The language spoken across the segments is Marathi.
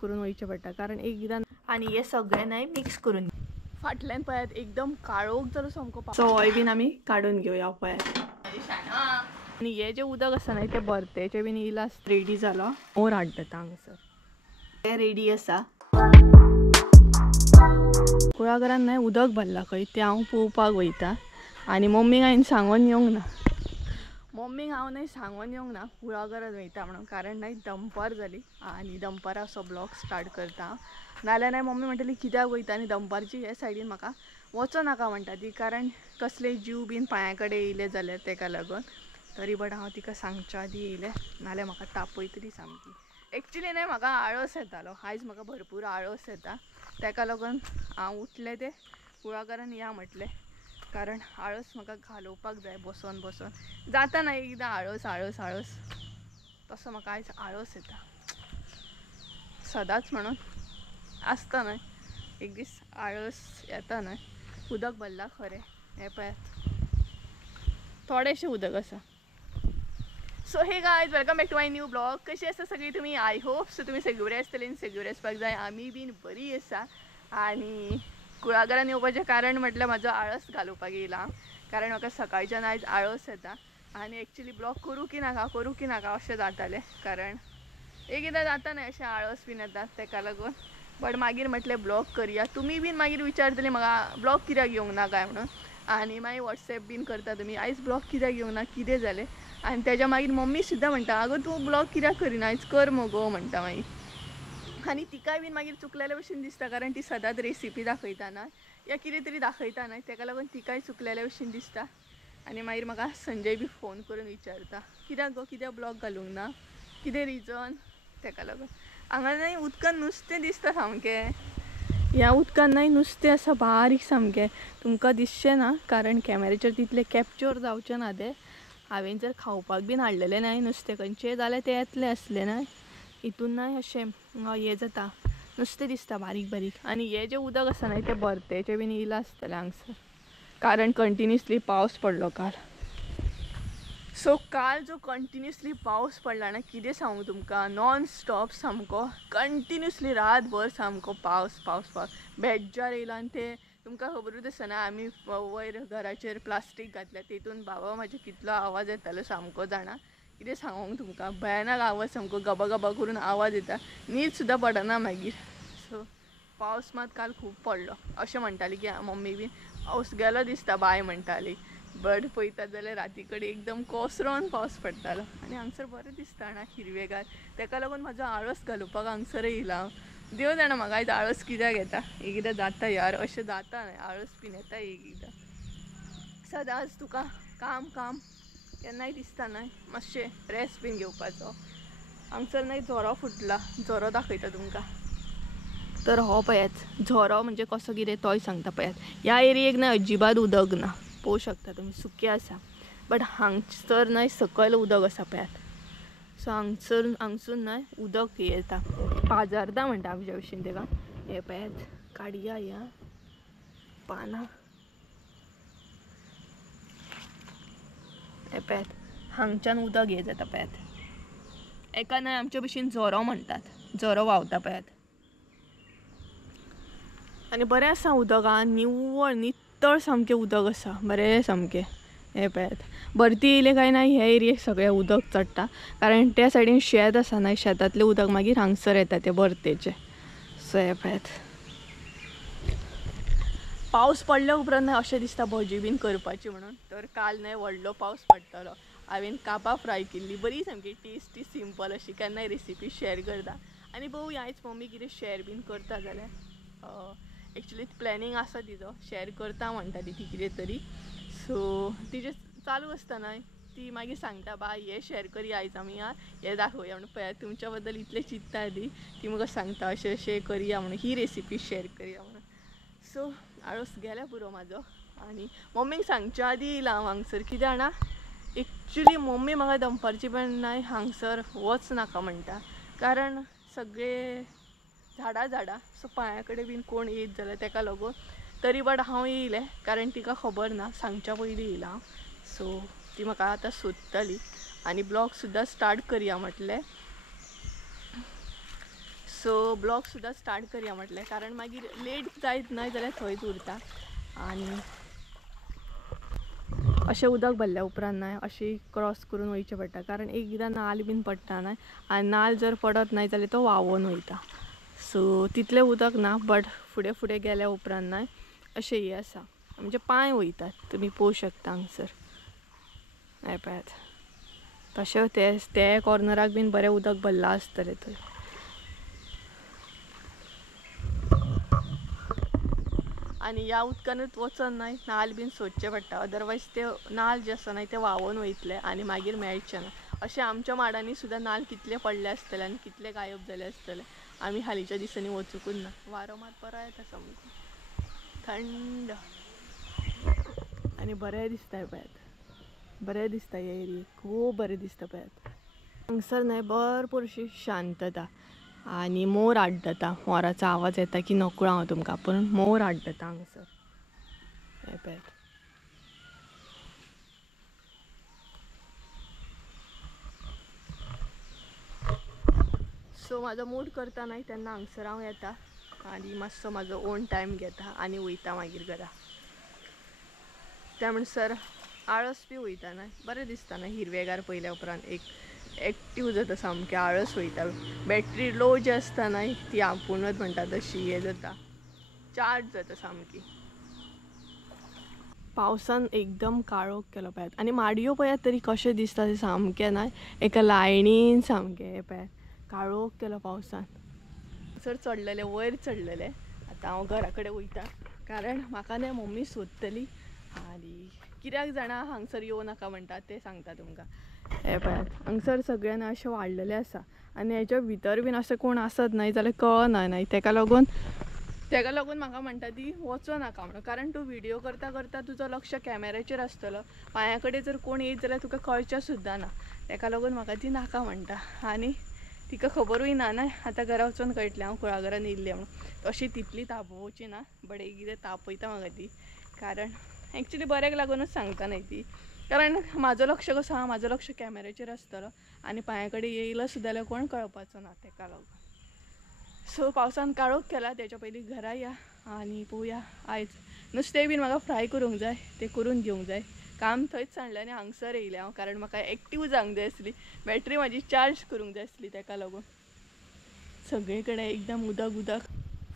करून वयचे पडटा कारण एकदां आणि हे सगळे नाही मिक्स करून फाटल्यान पळयात एकदम काळोख जालो सामको सोयाबीन आमी काढून घेवया पळयात आणि हे जे उदक आसा न्हय ते भरतेचे बीन इलास रेडी जाला मोर हाडटा हांगासर ते रेडी आसा कुळागरान न्हय उदक भरला खंय ते हांव पळोवपाक वयता आणि मम्मीक हांवें सांगून येवंक ना मम्मीक हांव न्हय सांगून येवंक ना कुळागरान वयता म्हणून कारण न्हय दनपार जाली आणि दनपारा असो ब्लॉग स्टार्ट करता नाल्यार न्हय मम्मी म्हणटली कित्याक वयता आनी दनपारची हे सायडीन म्हाका वचो नाका म्हणटा ती कारण कसले जीव बीन पांया कडेन येयले जाल्यार तेका लागून तरी बट हांव तिका सांगच्या आदी येयलें नाल्यार म्हाका तापयतली सामकी एक्चुली न्हय म्हाका आळस येतालो आयज म्हाका भरपूर आळस येता तेका लागून हांव उठलें ते कुळागरान या म्हटलें कारण आळस म्हाका घालोवपाक जाय बसून बसून जाता ना एकदां आळस आळस आळस तसो म्हाका आयज आळस येता सदांच म्हणून आसता न्हय एक दीस आळस येता न्हय उदक भरला खरें हें पळयात थोडेशें उदक आसा so hey guys welcome back to my new blog कशी आसा सगळी तुमी आय होप सो तुमी सगळे बरे आसतली सगळे आसपाक जाय आमी बीन बरी आसा आणि कुळागरान येवपाचें कारण म्हटल्यार म्हाजो आळस घालोवपाक येयला कारण म्हाका सकाळच्यान आयज आळस येता आनी एक्चुली ब्लॉग करूं की नाका अशें जातालें कारण एकदां जाता न्हय अशें आळस बीन येता तेका लागून बट मागीर म्हटलें ब्लॉग करया तुमी बीन मागीर विचारतली म्हाका ब्लॉग कित्याक येवंक ना काय म्हणून आनी मागीर वॉट्सॅप बीन करता तुमी आयज ब्लॉग कित्याक येवंक ना कितें जालें आनी तेज्या मागीर मम्मी सुद्दां म्हणटा आगो तूं ब्लॉग कित्याक करिना आयज कर मगो म्हणटा मागीर आनी तिकाय बीन मागीर चुकलेल्या भशेन दिसता कारण ती सदांच रेसिपी दाखयता न्हय या कितें तरी दाखयता न्हय तेका लागून तिकाय चुकलेल्या भशेन दिसता आनी मागीर म्हाका संजय बी फोन करून विचारता कित्याक गो कित्याक ब्लॉग घालूंक ना कितें रिजन तेका लागून हांगा न्हय उदकान नुस्तें दिसता सामकें ह्या उदकान न्हय नुस्तें आसा बारीक सामकें तुमकां दिसचें ना कारण कॅमेराचेर तितलें कॅप्चर जावचें ना तें हांवें जर खावपाक बीन हाडलेलें न्हय नुस्तें खंयचें जाल्यार तें येतलें आसलें न्हय हितून न्हय अशें हें जाता नुस्तें दिसता बारीक बारीक आनी हें जें उदक आसा न्हय तें भरतेचें बीन इलां आसतलें हांगसर कारण कंटिन्युअसली पावस पडलो काल सो काल जो कंटिन्युअसली पावस पडला ना कितें सांगू तुमकां नॉन स्टॉप सामको कंटिन्युअसली रातभर सामको पावस पावस पावस बेज्जार येयलो आनी तें तुमकां खबरूच आसा ना आमी वयर घराचेर प्लास्टीक घातल्या तितून बाबा म्हाजे कितलो आवाज येतालो सामको जाणा कितें सांगूंक तुमकां भयानक आवाज सामको गबा गबा करून आवाज येता न्हीद सुद्दां पडना मागीर सो पावस मात काल खूब पडलो अशें म्हणटाली की मम्मी बीन पावस गेलो दिसता बाय म्हणटाली बट पळयतात जाल्यार राती कडेन एकदम कोसरोन पावस पडटालो आनी हांगसर बरें दिसता ना हिरवेगार तेका लागून म्हाजो आळस घालोवपाक हांगसर येयला देव जाणा म्हाका आयज आळस कित्याक येता एकदां जाता यार अशें जाता न्हय आळस बीन येता एकदां सदांच तुका काम काम केन्नाय दिसता न्हय मातशें रेस्ट बीन घेवपाचो हांगसर न्हय झरो फुटला झरो दाखयता तुमकां तर हो पळयात झरो म्हणजे कसो कितें तोय सांगता पळयात ह्या एरियेक न्हय अजिबात उदक ना पळोवंक शकता तुमी सुकें आसा बट हांगसर न्हय सकयल उदक आसा पळयात सो हांगसून न्हय उदक येता पाजारता म्हणटा आमच्या भशेन तेका हे पळयात काडया ह्या पानां हे पळयात हांगच्यान उदक हे जाता पळयात एका न्हय आमच्या भशेन झरो म्हणटात झरो व्हांवता पळयात आनी बरें आसा उदक निव्वळ नितळ सामकें उदक आसा बरें सामकें हे पळयात भरती येयले काय ना हे एरियेक सगळें उदक चडटा कारण त्या सायडीन शेत आसा न्हय शेतांतलें उदक मागीर हांगसर येता तें भरतेचें सो हे पळयात पावस पडल्या उपरांत न्हय अशें दिसता भजी बीन करपाची म्हणून तर काल न्हय व्हडलो पावस पडटालो हांवें कापां फ्राय केल्ली बरी सामकी टेस्टी सिंपल अशी केन्नाय रेसिपी शेअर करता आनी पळोवया आयज मम्मी कितें शेअर बीन करता जाल्यार एक्चुली प्लॅनिंग आसा तिजो शेअर करता म्हणटा ती कितें तरी सो तिजें चालू आसता न्हय ती मागीर सांगता बाय हे शेअर करी आयज आमी हे दाखोवया म्हणून पळयात तुमच्या बद्दल इतलें चिंतता ती म्हाका सांगता अशें अशें करया म्हणून ही रेसिपी शेअर करया म्हणून सो आळस गेल्या पुरो म्हाजो आनी मम्मीक सांगच्या आदी येयला हांव हांगसर कितें जाणा एक्चुली मम्मी म्हाका दनपारची पण न्हय हांगसर वच नाका म्हणटा कारण सगळे झाडां सो पांया कडेन बीन कोण येत जाल्यार तेका लागून तरी बट हांव येयलें कारण तिका खबर ना सांगच्या पयलीं येयलां हांव सो ती म्हाका आतां सोदतली आनी ब्लॉग सुद्दां स्टार्ट करया म्हटलें सो ब्लॉग सुद्धा स्टार्ट करूया म्हटलें, कारण मागीर लेट जायत नाही जाल्यार थंयच उरता. आणि अशें उदक भरल्या उपरांत न्हय अशी क्रॉस करून वयचें पडटा, कारण एकदां नाल बीन पडटा न्हय, आनी नाल जर पडत नाही जाल्यार तो व्हांवून वयता. सो तितलें उदक ना, बट फुडें फुडें गेल्या उपरांत न्हय अशें हें आसा, म्हणजे पांय वयतात, तुमी पळोवं शकता हांगसर. हें पळयात, तशें ते कॉर्नराक बीन बरें उदक भरलां आसतलें थंय. आणि ह्या उदकानूच वचून न्हय नाल बीन सोदचे पडटा, अदरवायज ते नाल जे आसा न्हय ते व्हांवून वयतले आनी मागीर मेळचे ना. अशें आमच्या माडांनी सुद्दां नाल कितले पडले आसतले आनी कितले गायब जाले आसतले, आमी हालींच्या दिसांनी वचूंकूच ना. वारो मात बरो येता सामको थंड आनी बरें दिसता. पळयात, बरें दिसता ह्या एरियेक, खूब बरें दिसता. पळयात हांगसर न्हय भरपूरशी शांतता आणि मोर आड्डता. मोराचो आवाज येता की नकळो हांव तुमकां, पूण मोर आड्डता हांगसर. हें पळयात. सो म्हाजो मूड करता न्हय तेन्ना हांगसर हांव येता आनी मातसो म्हाजो ओन टायम घेता आनी वयता मागीर घरा. त्या म्हणसर आळस बी वयता न्हय, बरें दिसता न्हय हिरवेगार पयल्या उपरांत. एक एक्टीव जाता सामकें, आळस वयता. बॅटरी लो जी आसता न्हय ती आपुणूच म्हणटा तशी हें जाता, चार्ज जाता सामकी. पावसान एकदम काळोख केलो पळयात, आनी माडयो पळयात तरी कशें दिसता ते सामकें न्हय एका लायनीन सामकें. हें पळयात काळोख केलो पावसान. सर चडलेले, वयर चडलेले. आतां हांव घरा कडेन वयता, कारण म्हाका न्हय मम्मी सोदतली आनी कित्याक जाणा हांगसर येवं नाका म्हणटा तें सांगता तुमकां. हे पळयात हांगसर सगळ्यांनी अशें वाडलेलें आसा आनी हेच्या भितर बीन अशें कोण आसत न्हय जाल्यार कळना न्हय. तेका लागून म्हाका म्हणटा ती वचो नाका म्हणून, कारण तूं व्हिडियो करता करता तुजो लक्ष कॅमेराचेर आसतलो, पांया कडेन जर कोण येयत जाल्यार तुका कळचें सुद्दां ना. तेका लागून म्हाका ती नाका म्हणटा. आनी तिका खबरूय ना न्हय आतां घरा वचून कळटलें हांव कुळागरान येयल्लें म्हणून. तशी तितली तापोवची ना, बट एक कितें तापयता म्हाका ती, कारण एक्चुली बऱ्याक लागूनच सांगता न्हय ती. कारण म्हाजो लक्ष कसो आहा, म्हाजो लक्ष कॅमेराचेर आसतलो आनी पांया कडेन येयलो सुद्दां जाल्यार कोण कळपाचो ना, तेका लागून. सो पावसान काळोख केला, तेच्या पयलीं घरा या आनी पळोवया. आयज नुस्तें बीन म्हाका फ्राय करूंक जाय, तें करून घेवंक जाय. काम थंयच सांडलें आनी हांगसर येयलें हांव, कारण म्हाका एक्टीव जावंक जाय आसली, बॅटरी म्हाजी चार्ज करूंक जाय आसली. तेका लागून सगळे कडेन एकदम उदक उदक.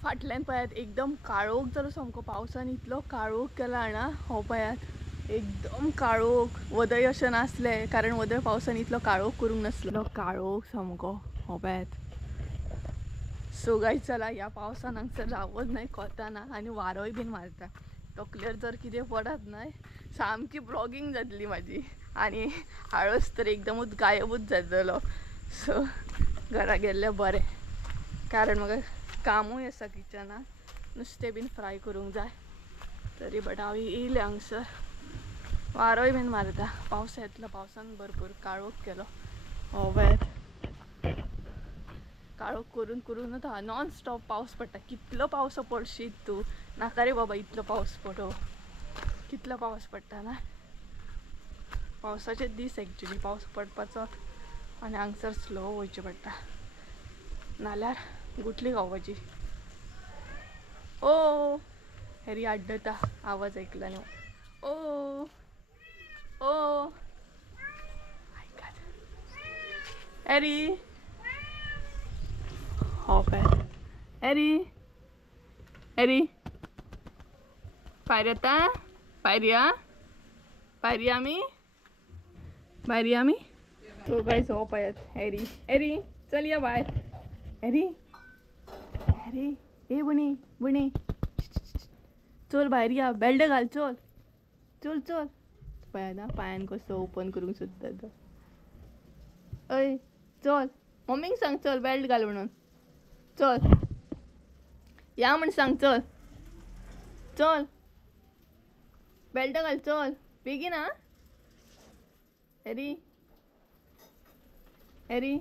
फाटल्यान पळयात एकदम काळोख जालो सामको, पावसान इतलो काळोख केला ना. हो पळयात एकदम काळोख, वदय अशें नासलें, कारण वदय पावसान इतलो काळोख करूंक नासलो. काळोख सामको हो पळयात. सो गायज चला, ह्या पावसान हांगसर रावच न्हय कोता ना आनी वारोय बीन मारता. तकलेर जर कितें पडत न्हय सामकी ब्लॉगिंग जातली म्हाजी आनी आळस तर एकदमूच गायबूच जातलो. सो घरा गेल्लें बरें, कारण म्हाका कामूय आसा किचनान, नुस्तें बीन फ्राय करूंक जाय तरी. बट हांव येयलें हांगसर, वारोय बीन मारता, पावस येतलो. पावसान भरपूर काळोख केलो. हो पळयात काळोख करून करूनच आहा, नॉन स्टॉप पावस पडटा. कितलो पावस पडशीत तूं, नाका रे बाबा इतलो पावस पडो. कितलो पावस पडटा ना, पावसाचे दीस एक्चुली, पावस पडपाचो आनी हांगसर स्लो वयचें पडटा, नाल्यार गुटली खावपाची. ओ हेरी आड्डता, आवाज ऐकला न्हू. ओ ओ हेरी, हो पळयात हेरी, हेरी भायर येता, भायर या, भायर या आमी, भायर या आमी. सो गायज हो पळयात हेरी, हेरी चल या भायर. हेरी, हेरी ए बुणी बुणी चल भायर या, बेल्ट घाल, चल चल चल. पळयात ना पांयान कसो ओपन करूंक सोदता तो. अय चल, मम्मीक सांग चल बेल्ट घाल म्हणून. चल या म्हण सांग, चल चल बेल्ट घाल, चल बेगीन आ. हेरी, हेरी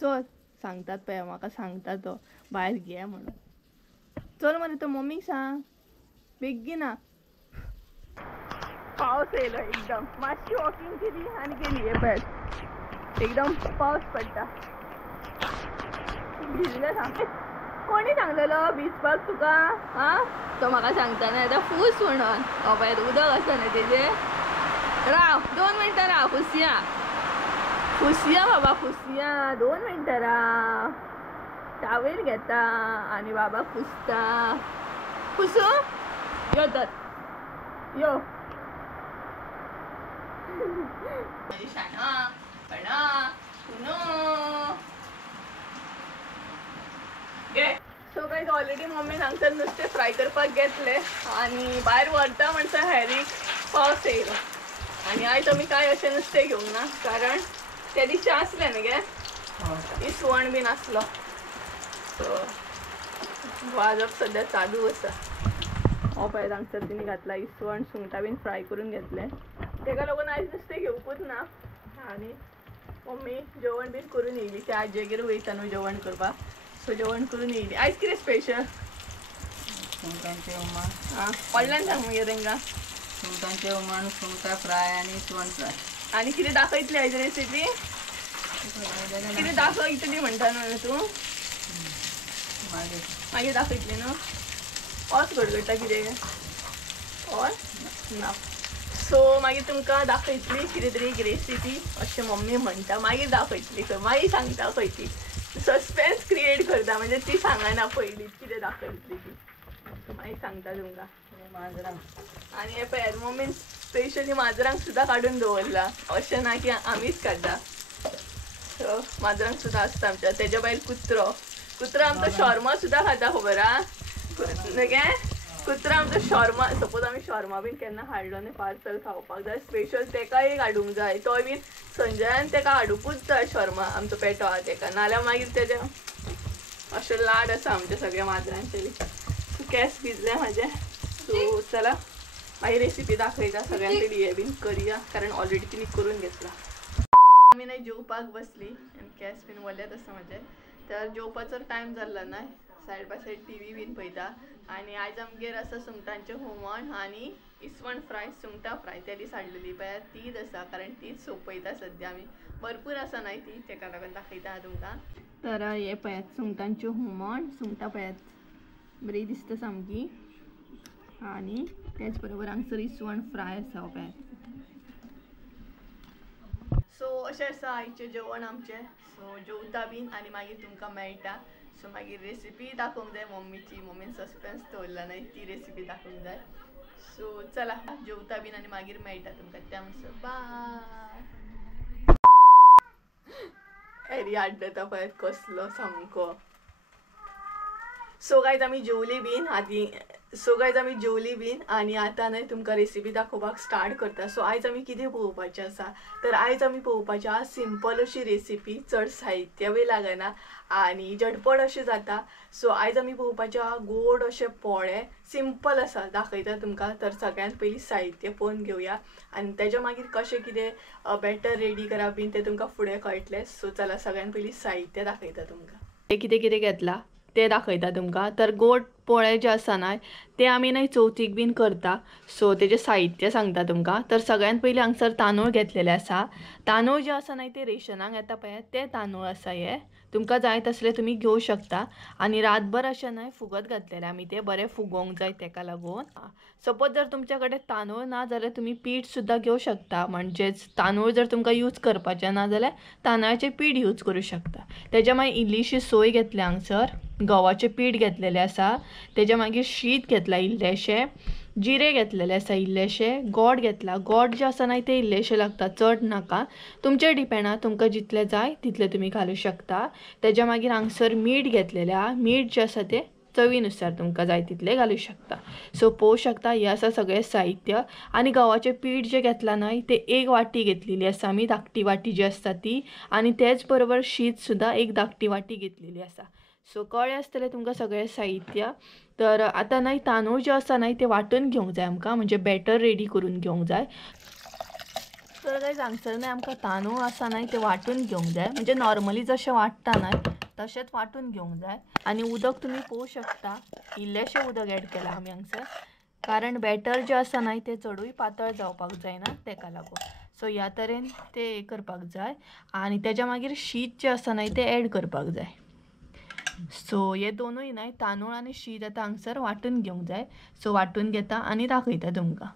चल, सांगतात पळया म्हाका, सांगता तो भायर घे म्हणून. चल मरे तो मम्मीक सांग बेगीन आ. पावस येयलो एकदम, मातशी वॉकिंग केली आनी गेली. हे पळयात एकदम पावस पडटा, भिजले सामके. कोणी सांगलेलो भिजपाक तुका? हा तो म्हाका सांगता ना आतां फूस म्हणून पळय उदक आसा न्ही तेजे. राव 2 मिनटां राव फुसया फुसया बाबा फुसया 2 मिनटां राव. टावेल घेता आणि बाबा फुसता. फुसू यो तर यो. शाना पणा पुनो घे. सो गाईज ऑलरेडी मम्मी हांगसर नुस्तें फ्राय करपाक घेतले आणि भायर व्हरता म्हणटा हॅरी पावस येयलो आणि आयज आमी काय अशें नुस्तें घेवंक ना कारण त्या दिसा आसलें न्ही गे इसवण बीन आसलो. सो वाजप सद्या चालू आसा. हो पळय हांगसर तिणी घातला इसवण सुंगटां बीन फ्राय करून घेतले. तेका लागून आयज नुस्तें घेवपूच ना आणि मम्मी जेवण बीन करून येयली. त्या आजयेगेर वयता न्हू जेवण करपाक. सो जेवण करून येयली. आयज कितें स्पेशल? सुंगटांचें हुमण. आं व्हडल्यान सांग मगे तेंकां. सुंगटांचें हुमण सुंगटां फ्राय आनी इसवण फ्राय. आनी कितें दाखयतली आयज रेसिपी? कितें दाखयतली म्हणटा न्हू तूं? मागीर दाखयतली न्हू. होच घडघडटा कितें? हय ना. सो मागीर तुमकां दाखयतली कितें तरी एक रेसिपी अशें मम्मी म्हणटा. मागीर दाखयतली खंय मागीर सांगता खंय ती. सस्पेन्स क्रिएट करता म्हणजे ती सांगना पयलीं कितें दाखयतली ती. मागीर सांगता तुमकां. माजरां आनी हे पळय मम्मीन स्पेशली माजरांक सुद्दां काडून दवरला. अशें ना की आमीच काडटा. सो माजरांक सुद्दां आसता आमच्या. तेज्या भायर कुत्रो आमचो शॉर्मा सुद्दां खाता खबर हा गे. कुत्रो आमचो शॉर्मा सपोज आमी शॉर्मा बीन केन्ना हाडलो न्ही पार्सल खावपाक जाय स्पेशल तेका एक हाडूंक जाय. तोय बीन संजयान तेका हाडूंकूच जाय शॉर्मा आमचो पेटो आहा तेका. नाल्यार मागीर तेजे अशें लाड आसा आमचे सगळ्या माजरांचे. सो केस भिजले म्हाजे. सो चला मागीर रेसिपी दाखयता. सगळ्यां पयलीं हे बीन करया कारण ऑलरेडी तिणी करून घेतला. आमी नाही जेवपाक बसली आनी केस बीन वलेत आसा म्हाजे. तर जेवपाचो टायम जाल्लो ना. सायड बाय सायड टीव्ही बीन पळयता आनी आयज आमगेर आसा सुंगटांचें हुमण आनी इसवण फ्राय सुंगटां फ्राय. त्या दीस हाडलेली पळय तीच आसा कारण तीच सोंपयता सद्या आमी. भरपूर आसा न्हय ती तेका लागून दाखयता तुमकां. तर हे पळयात सुंगटांचें हुमण सुंगटां पळयात बरी दिसता सामकी. आनी तेच बरोबर हांगसर इसवण फ्राय आसा पळयात. सो अशें आसा आयचें जेवण आमचें. सो जेवता बीन आनी मागीर तुमकां मेळटा. सो मागीर रेसिपी दाखोवंक जाय मम्मीची. मम्मीन सस्पेन्स दवरला न्हय ती रेसिपी दाखोवंक जाय. सो चला जेवता बीन आनी मागीर मेळटा तुमकां. त्या म्हणसर बाय. हॅरी आड्डता पळय कसलो सामको. सो गायज आमी जेवली बीन आनी आतां न्हय तुमकां रेसिपी दाखोवपाक स्टार्ट करता. सो आयज आमी कितें पळोवपाचें आसा तर आयज आमी पळोवपाचें आहा सिंपल अशी रेसिपी. चड साहित्य बी लागना आनी झटपट अशें जाता. सो आयज आमी पळोवपाचें आहा गोड अशे पोळे. सिंपल आसा दाखयता तुमकां. तर सगळ्यांत पयलीं साहित्य पळोवन घेवया आनी तेज्या मागीर कशें कितें बॅटर रेडी करप बीन तें तुमकां फुडें कळटलें. सो चला सगळ्यांत पयलीं साहित्य दाखयता तुमकां. तें कितें कितें घेतलां ते दाखयता तुमकां. तर गोड पोळे जे आसा न्हय ते आमी न्हय चवथीक बीन करता. सो तेजें साहित्य सांगता तुमकां. तर सगळ्यांत पयलीं हांगसर तांदूळ घेतलेले आसा. तांदूळ जे आसा न्हय ते रेशनाक येता पळय ते तांदूळ आसा हे. तुमकां जाय तसले तुमी घेवं शकता. आनी रातभर अशें न्हय फुगत घातलेले आमी ते बरे फुगोवंक जाय तेका लागून. सपोज जर तुमच्या कडेन तांदूळ ना जाल्यार तुमी पीठ सुद्दां घेवं शकता. म्हणजेच तांदूळ जर तुमकां यूज करपाचें ना जाल्यार तांदळाचें पीठ यूज करूं शकता. तेज्या मागीर इल्लीशी सोय घेतल्या हांगसर. गव्हाचें पीठ घेतलेलें आसा. तेज्या मागीर शीत घेतला इल्लेशें. जिरे घेतलेले आसा इल्लेशें. गोड घेतला. गोड जे आसा न्हय ते इल्लेशें लागता चड नाका. तुमचेर डिपेंड तुमकां जितले जाय तितले तुमी घालूं शकता. तेज्या मागीर हांगसर मीठ घेतलेलें आहा. मीठ जें आसा तें चवीनुसार तुमकां जाय तितलें घालूं शकता. सो पळोवं शकता हें आसा सगळें साहित्य. आनी गव्हाचें पीठ जें घेतलां न्हय तें 1 वाटी घेतलेली आसा आमी धाकटी वाटी जी आसता ती. आनी तेच बरोबर शीत सुद्दां 1 धाकटी वाटी घेतलेली आसा. सो कळ्ळें आसतलें तुमकां सगळें साहित्य. तर आतां न्हय तांदूळ जे आसा न्हय ते वांटून घेवंक जाय आमकां म्हणजे बॅटर रेडी करून घेवंक जाय. तर गायज हांगसर न्हय आमकां तांदूळ आसा न्हय ते वांटून घेवंक जाय. म्हणजे नॉर्मली जशें वांटता न्हय तशेंच वांटून घेवंक जाय. आनी उदक तुमी पळोवं शकता इल्लेशें उदक एड केलां आमी हांगसर कारण बॅटर जें आसा न्हय तें चडूय पातळ जावपाक जायना तेका लागून. सो ह्या तरेन तें करपाक जाय. आनी तेज्या मागीर शीत जें आसा न्हय तें एड करपाक जाय. सो हे दोनूय नाही तांदूळ आणि शीत आता हांगसर वाटून घेवंक जाय. सो वाटून घेता आणि दाखयता तुमकां.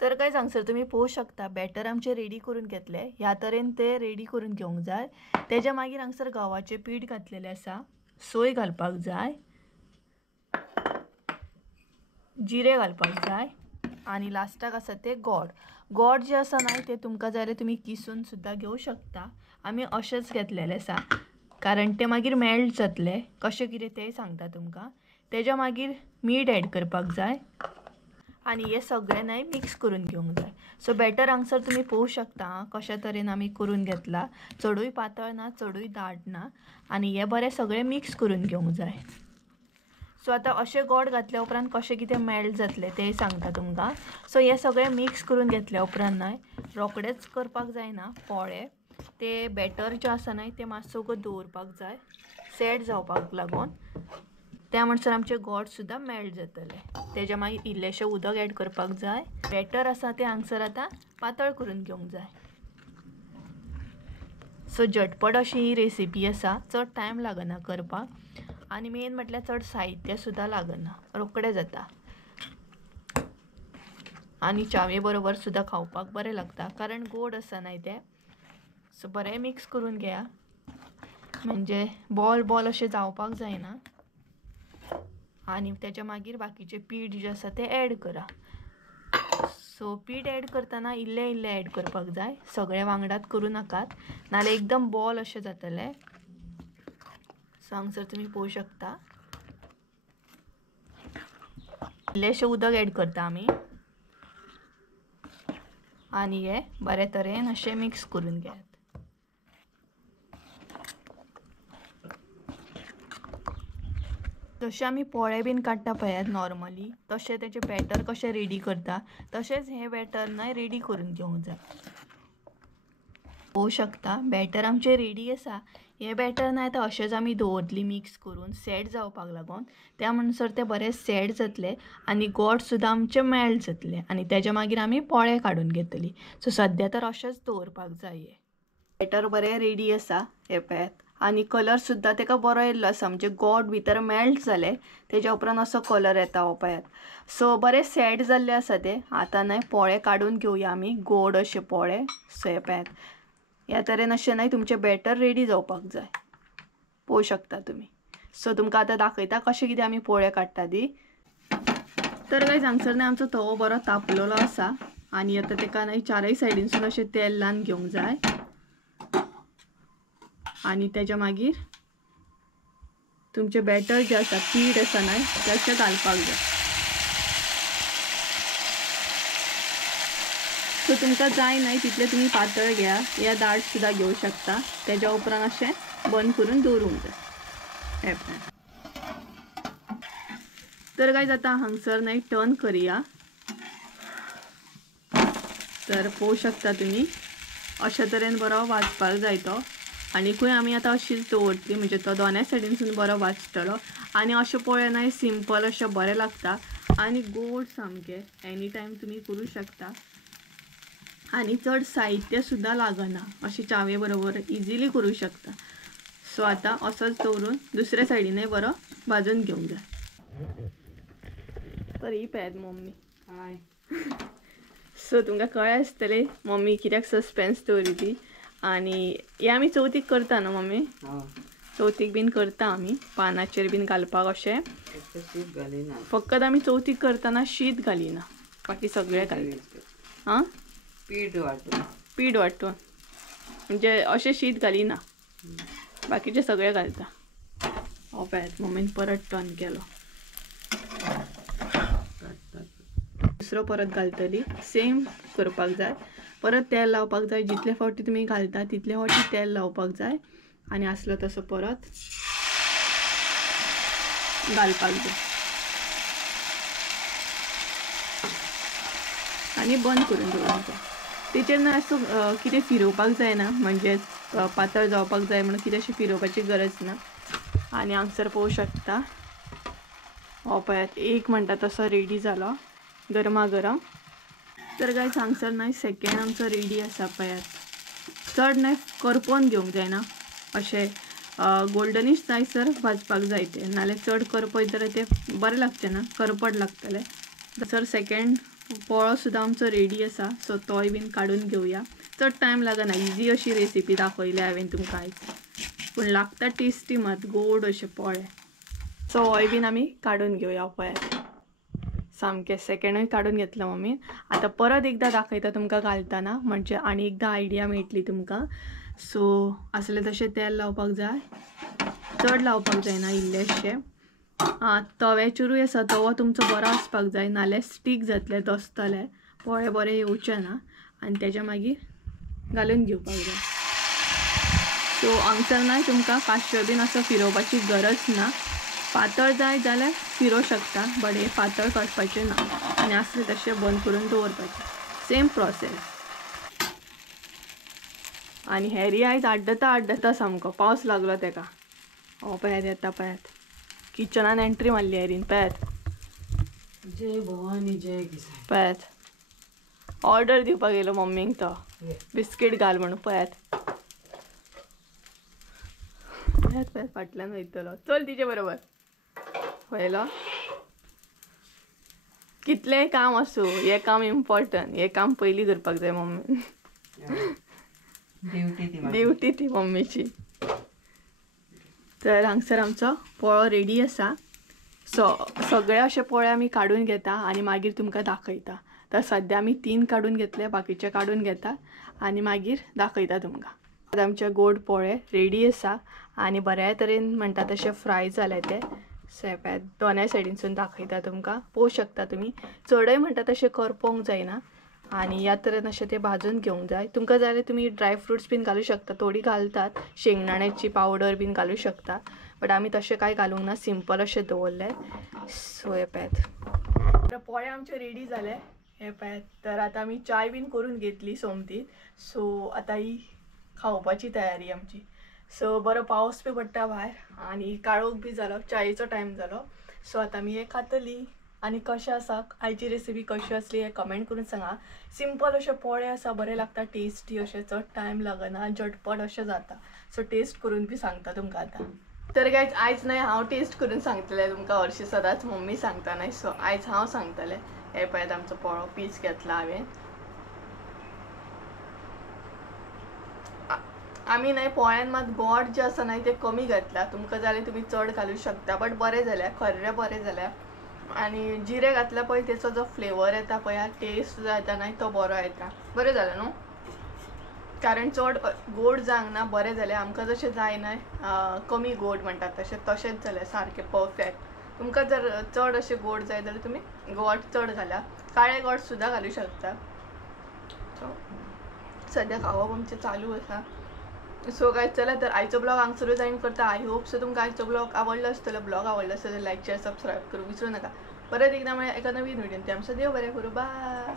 तर काय हांगसर तुम्ही पोवू शकता बॅटर आमचे रेडी करून घेतले. ह्या तरेन ते रेडी करून घेवंक जाय. तेज्या मागीर हांगसर गव्हाचें पीठ घातलेलें आसा, सोय घालपाक जाय, जिरे घालपाक जाय आणि लास्टाक आसा ते गोड. गोड जे आसा ना ते तुमकां जाय जाल्यार तुम्ही किसून सुद्दां घेवं शकता. आमी अशेंच घेतलेले आसा कारण ते मागीर मेल्ट जातले. कशें कितें तें सांगता तुमकां. तेज्या मागीर मीठ ॲड करपाक जाय आणि हे सगळें नाही मिक्स करून घेवंक जाय. सो बॅटर हांगसर तुम्ही पोवू शकता कशा तरेन आमी करून घेतला. चडूय पातळ ना चडूय दाट ना आणि हे बरें सगळें मिक्स करून घेवंक जाय. सो आता अशें गोड घातल्या उपरांत कशें कितें मेल्ट जातलें तें सांगता तुमकां. सो हे सगळें मिक्स करून घेतल्या उपरांत न्हय रोखडेच करपाक जायना पोळे. ते बॅटर जें आसा न्हय तें मातसो वगत दवरपाक जाय सेट जावपाक लागून. त्या म्हणसर आमचे गोड सुद्दां मेल्ट जातले. तेज्या मागीर इल्लेशें उदक ॲड करपाक जाय. बॅटर आसा तें हांगसर आतां पातळ करून घेवंक जाय. सो झटपट अशी ही रेसिपी आसा. चड टायम लागना करपाक आणि मेन म्हटल्यार चड साहित्य सुद्दां लागना, रोखडें जाता आणि च्यावे बरोबर सुद्दां खावपाक बरें लागता कारण गोड आसा न्हय तें. सो बरें मिक्स करून घेया म्हणजे बॉल बॉल अशें जावपाक जायना. आणि त्याच्या मागीर बाकीचे पीठ जे आसा ते ॲड करा. सो पीठ ॲड करतना इल्लें इल्लें ॲड करपाक जाय. सगळें वांगडात करूं नाकात नाल्यार एकदम बॉल अशें जातले. सो हांगसर तुम्ही पोवू शकता इल्लेशें उदक ॲड करता आमी आणि हे बरे तरेन अशें मिक्स करून घेयात. जशें आमी पोळे बीन काडटा पळयात नॉर्मली तशें तेचें बॅटर कशें रेडी करता तशेंच हें बॅटर न्हय रेडी करून घेवंक जाय. पोवू शकता बॅटर आमचें रेडी आसा. हें बॅटर न्हय आतां अशेंच आमी दवरतली मिक्स करून सेट जावपाक लागून. त्या म्हणसर तें बरें सेट जातलें आणि गोड सुद्दां आमचें मेल्ट जातलें आणि तेज्या मागीर आमी पोळे काडून घेतली. सो सद्या तर अशेंच दवरपाक जाय. हें बॅटर बरें रेडी आसा हें पळयात आणि कलर सुद्दां तेका बरो येयल्लो आसा म्हणजे गोड भितर मेल्ट जालें तेज्या उपरांत असो कलर येता हो पळयात. सो बरें सेट जाल्लें आसा तें. आतां न्हय पोळे काडून घेवया आमी गोड अशे पोळे. सो हे पळयात ह्या तरेन अशें न्हय तुमचें बॅटर रेडी जावपाक जाय. पोवू शकता तुमी. सो तुमकां आतां दाखयता कशें कितें आमी पोळे काडटा ती. तर गायज हांगसर न्हय आमचो तवो बरो तापलेलो आसा आणि आतां तेका न्हय चारय सायडीनसून अशें तेल लावन घेवंक जाय आणि तेज्या मागीर तुमचें बॅटर जें आसा पीठ आसा न्हय तें अशें घालपाक जाय. सो तुमकां जाय न्हय तितलें तुमी पातळ घ्या या दाट सुद्दां घेवं शकता. तेज्या उपरांत अशें बंद करून दवरूंक जाय. हे पळय. तर गायज आतां हांगसर न्हय टर्न करया. तर पोवू शकता तुमी अशा तरेन बरो वाजपाक जाय तो आणि खंय आमी आतां अशीच दवरतली म्हणजे तो दोनूय सायडीनसून बरो वाजतलो आणि अशें पोळे न्हय सिंपल अशें बरें लागता आणि गोड सामकें. एनी टायम तुमी करूं शकता आणि चड साहित्य सुद्दां लागना. अशी च्यावे बरोबर इजिली करूं शकता. सो आतां असोच दवरून दुसऱ्या सायडीनय बरो भाजून घेवंक जाय. तर ही पळयात मम्मी हाय सो तुमकां कळ्ळें आसतलें मम्मी कित्याक सस्पेन्स दवरली ती. आणि हे आमी चवथीक करता न्हू मम्मी. चवथीक बीन करता आमी पानाचेर बीन घालपाक अशें. फकत आमी चवथीक करतना शीत घालिना बाकी सगळें घालता. हां पीठ वांटून म्हणजे अशें शीत घालिना बाकीचें सगळें घालता. हो पळयात मम्मीन परत टर्न केलो. दुसरो परत घालतली. सेम करपाक जाय. परत तेल लावपाक जाय. जितले फावटी तुमी घालता तितले फावटी तेल लावपाक जाय आणि आसलो तसो परत घालपाक जाय आणि बंद करून दवरपाक जाय. तेचेर ना असं कितें फिरवपाक जायना म्हणजे पातळ जावपाक जाय म्हणून कितें अशें फिरवपाची गरज ना. आणि हांगसर पळोवू शकता हो पळयात 1 म्हणटा तसो रेडी जालो गरमा गरम. तर गायज हांगसर न्हय सेकेंड आमचो रेडी आसा पळयात. चड न्हय करपोवन घेवंक जायना अशें गोल्डनिश जायसर भाजपाक जाय ते नाल्यार चड करपय तर ते बरें लागचे ना, करपट लागतले. सर सेकंड पोळो सुद्दां आमचो रेडी आसा. सो तोय बीन काडून घेवया. चड टायम लागना, इजी अशी रेसिपी दाखयली हांवें तुमकां आयज, पूण लागता टेस्टी मात, गोड अशे पोळे. सो होय बीन आमी काडून घेवया पळयात. सामकें सेकंडूय काडून घेतलं मम्मीन. आता परत एकदा दाखयता तुमकां घालतना, म्हणजे आनी एकदा आयडिया मेळटली तुमकां. सो असले तशें तेल लावपाक जाय, चड लावपाक जायना, इल्लेशें. तव्याचेरूय आसा, तवो तुमचो बरो आसपाक जाय, नाल्यार स्टीक जातले, दसतले, पोळे बरे येवचे ना, आनी तेच्या मागीर घालून घेवपाक जाय. सो हांगसर ना तुमकां काश्यो बीन असो फिरोवपाची गरज ना. पातळ जाय जाल्यार फिरो शकता, बट हे पातळ करपाचें ना, आनी असले तशें बंद करून दवरपाचें. Same process. आनी हेरी आयज आड्डता सामको, पावस लागलो तेका. हो पळयात येता पळयात, किचनान एंट्री मारली हेरीन, पळयात. जय भवानी जय किसान. पळयात ऑर्डर दिवपाक गेलो मम्मीक तो, बिस्कीट घाल म्हणून. पळयात पळयात पळयात फाटल्यान वयतलो, चल तिचे बरोबर. पळयलो, कितलेंय काम आसूं, हें काम इम्पॉर्टंट, हें काम पयलीं करपाक जाय मम्मीन. ड्युटी ती मम्मीची. तर हांगसर आमचो पोळो रेडी आसा. सगळे अशे पोळे आमी काडून घेता आनी मागीर तुमकां दाखयता. तर सद्या आमी 3 काडून घेतले, बाकीचे काडून घेता आनी मागीर दाखयता तुमकां. आमचे गोड पोळे रेडी आसा आनी बऱ्या तरेन म्हणटा तशें फ्राय जाले ते. सेपॅत दोनाय सायडीनसून दाखयता तुमकां, पळोवंक शकता तुमी. चडय म्हणटा तशें करपोंक जायना आनी ह्या तरेन अशें ते भाजून घेवंक जाय. तुमकां जाय जाल्यार तुमी ड्रायफ्रुट्स बीन घालूं शकता, थोडी घालतात, शेंगदाण्याची पावडर बीन घालूं शकता, बट आमी तशें कांय घालूंक ना, सिंपल अशें दवरले. सो हे पळयात पोळे आमचे रेडी जाले. हे पळयात, तर आतां आमी चाय बीन करून घेतली सोमतीन. सो आतां ही खावपाची तयारी आमची. सो बरो पावस बी पडटा भायर आनी काळोख बी जालो, चायेचो टायम जालो. सो आतां आमी हे खातली. आनी कशें आसा, आयची रेसिपी कशी आसली हे कमेंट करून सांगा. सिंपल अशे पोळे आसा, बरे लागता, टेस्टी अशे, चड टायम लागना, झटपट अशें जाता. सो टेस्ट करून बी सांगता तुमकां आतां. तर गायज आयज न्हय हांव टेस्ट करून सांगतलें तुमकां, हरशीं सदांच मम्मी सांगता न्हय, सो आयज हांव सांगतलें. हे पळयात आमचो पोळो पीस घेतला हांवें. आमी न्हय पोळ्यान मात गोड जें आसा न्हय तें कमी घातला. तुमकां जाल्यार तुमी चड घालूं शकता, बट बरें जाल्या, खरें बरें जाल्या. आनी जिरें घातल्या पळय तेचो जो फ्लेवर येता पळय, टेस्ट जो येता न्हय तो बरो येता. बरें जालें न्हू, कारण चड गोड जावंक ना, बरें जालें. आमकां जशें जाय न्हय कमी गोड म्हणटात तशेंच जालें, सारकें परफेक्ट. तुमकां जर चड अशें गोड जाय जाल्यार तुमी गोड चड घाला, काळे गोड सुद्दां घालूं शकता. सो सद्या खावप आमचें चालू आसा. सो गायज चला, तर आयचो ब्लॉग हांगसरूच एंड करता. आय होप सो तुमकां आयचो ब्लॉग आवडलो आसतलो. ब्लॉग आवडलो आसतलो लायक शेअर सबस्क्राईब करूंक विसरू नका. परत एकदा मेळया एका नवीन व्हिडिओन. ते आमचं देव बरें करूं. बाय.